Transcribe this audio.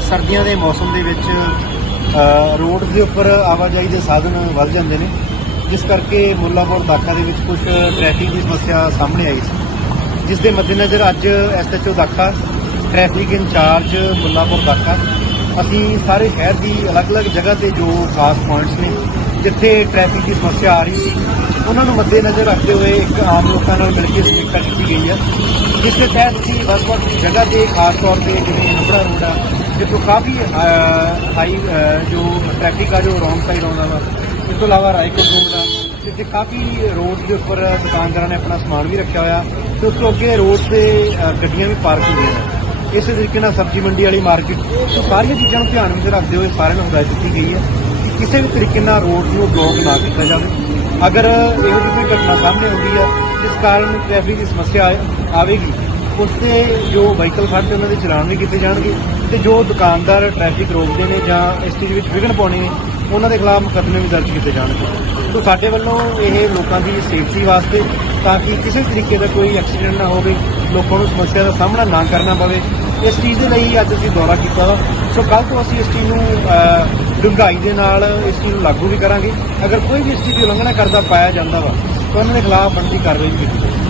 ਸਰਦੀਆਂ ਦੇ ਮੌਸਮ ਦੇ ਵਿੱਚ ਰੋਡ ਦੇ ਉੱਪਰ ਆਵਾਜਾਈ ਦੇ ਸਾਧਨ ਵੱਧ ਜਾਂਦੇ ਨੇ। ਜਿਸ ਕਰਕੇ ਮੁੱਲਾਪੁਰ ਦਾਖਾ ਦੇ ਵਿੱਚ ਕੁਝ ਟ੍ਰੈਫਿਕ ਦੀ ਸਮੱਸਿਆ ਸਾਹਮਣੇ ਆਈ ਸੀ। ਜਿਸ ਦੇ ਮੱਦੇਨਜ਼ਰ ਅੱਜ SHO Dakha traffic incharge Mullanpur Dakha ਅਸੀਂ ਸਾਰੇ ਸ਼ਹਿਰ ਦੀ ਅਲੱਗ-ਅਲੱਗ ਜਗ੍ਹਾ ਤੇ ਜੋ ਖਾਸ ਪੁਆਇੰਟਸ ਨੇ, ਜਿੱਥੇ ਟ੍ਰੈਫਿਕ ਦੀ ਸਮੱਸਿਆ ਆ ਰਹੀ ਸੀ, ਉਹਨਾਂ ਨੂੰ ਮੱਦੇਨਜ਼ਰ ਰੱਖਦੇ ਹੋਏ ਇੱਕ ਆਮ ਲੋਕਾਂ ਨਾਲ ਮਿਲ ਕੇ ਸਮੀਖਿਆ ਕੀਤੀ ਗਈ ਹੈ। ਜਿਸ ਦੇ ਤਹਿਤ ਅਸੀਂ ਵੱਖ-ਵੱਖ ਜਗ੍ਹਾ ਤੇ ਖਾਸ ਤੌਰ ਤੇ ਜਿਵੇਂ ਨੰਬੜਾ ਰੋਡ ਆ ਜਿੱਥੋਂ ਕਾਫੀ ਹਾਈ ਜੋ ਟ੍ਰੈਫਿਕ ਆ, ਜੋ ਰੌਂਗ ਸਾਈਡ ਆਉਂਦਾ ਵਾ, ਇਸ ਤੋਂ ਇਲਾਵਾ ਰਾਏਕੋਟ ਰੋਡ ਦਾ ਜਿੱਥੇ ਕਾਫੀ ਰੋਡ ਦੇ ਉੱਪਰ ਦੁਕਾਨਦਾਰਾਂ ਨੇ ਆਪਣਾ ਸਮਾਨ ਵੀ ਰੱਖਿਆ ਹੋਇਆ, ਤੇ ਉਸ ਤੋਂ ਅੱਗੇ ਰੋਡ ਤੇ ਗੱਡੀਆਂ ਵੀ ਪਾਰਕ ਹੁੰਦੀਆਂ ਇਸੇ ਤਰੀਕੇ ਨਾਲ ਸਬਜ਼ੀ ਮੰਡੀ ਵਾਲੀ ਮਾਰਕੀਟ ਇਹ ਸਾਰੀਆਂ ਚੀਜ਼ਾਂ ਨੂੰ ਧਿਆਨ ਵਿੱਚ ਰੱਖਦੇ ਹੋਏ ਸਾਰਿਆਂ ਨੂੰ ਹਦਾਇਤ ਦਿੱਤੀ ਗਈ ਹੈ ਕਿ ਕਿਸੇ ਵੀ ਤਰੀਕੇ ਨਾਲ ਰੋਡ ਨੂੰ ਬਲੌਕ ਨਾ ਕੀਤਾ ਜਾਵੇ। ਅਗਰ ਇਹੋ ਜਿਹੀ ਕੋਈ ਘਟਨਾ ਸਾਹਮਣੇ ਆਉਂਦੀ ਹੈ ਜਿਸ ਕਾਰਨ ਟ੍ਰੈਫਿਕ ਦੀ ਸਮੱਸਿਆ ਆਏ- ਆਵੇਗੀ, ਉਸ ਤੇ ਜੋ ਵਹੀਕਲ ਖੜ੍ਹਦੇ ਉਹਨਾਂ ਦੇ ਚਲਾਨ ਵੀ ਕੀਤੇ ਜਾਣਗੇ। ਤੇ ਜੋ ਦੁਕਾਨਦਾਰ ਟ੍ਰੈਫਿਕ ਰੋਕਦੇ ਨੇ ਜਾਂ ਇਸ ਚੀਜ਼ ਵਿੱਚ ਵਿਘਨ ਪਾਉਣੇ ਨੇ ਉਹਨਾਂ ਦੇ ਖਿਲਾਫ ਮੁਕੱਦਮੇ ਵੀ ਦਰਜ ਕੀਤੇ ਜਾਣਗੇ। ਸੋ ਸਾਡੇ ਵੱਲੋਂ ਇਹ ਲੋਕਾਂ ਦੀ ਸੇਫਟੀ ਵਾਸਤੇ ਤਾਂ ਕਿ ਕਿਸੇ ਵੀ ਤਰੀਕੇ ਦਾ ਕੋਈ ਐਕਸੀਡੈਂਟ ਨਾ ਹੋਵੇ, ਲੋਕਾਂ ਨੂੰ ਸਮੱਸਿਆ ਦਾ ਸਾਹਮਣਾ ਨਾ ਕਰਨਾ ਪਵੇ, ਇਸ ਚੀਜ਼ ਦੇ ਲਈ ਅੱਜ ਅਸੀਂ ਦੌਰਾ ਕੀਤਾ ਵਾ। ਸੋ ਕੱਲ ਤੋਂ ਅਸੀਂ ਇਸ ਚੀਜ਼ ਨੂੰ ਡੂੰਘਾਈ ਦੇ ਨਾਲ ਇਸ ਚੀਜ਼ ਨੂੰ ਲਾਗੂ ਵੀ ਕਰਾਂਗੇ। ਅਗਰ ਕੋਈ ਵੀ ਇਸ ਚੀਜ਼ ਦੀ ਉਲੰਘਣਾ ਕਰਦਾ, ਪਾਇਆ ਜਾਂਦਾ ਵਾ, ਤਾਂ ਉਹਨਾਂ ਦੇ ਖਿਲਾਫ ਬਣਦੀ ਕਾਰਵਾਈ ਵੀ ਕੀਤੀ ਜਾਵੇਗੀ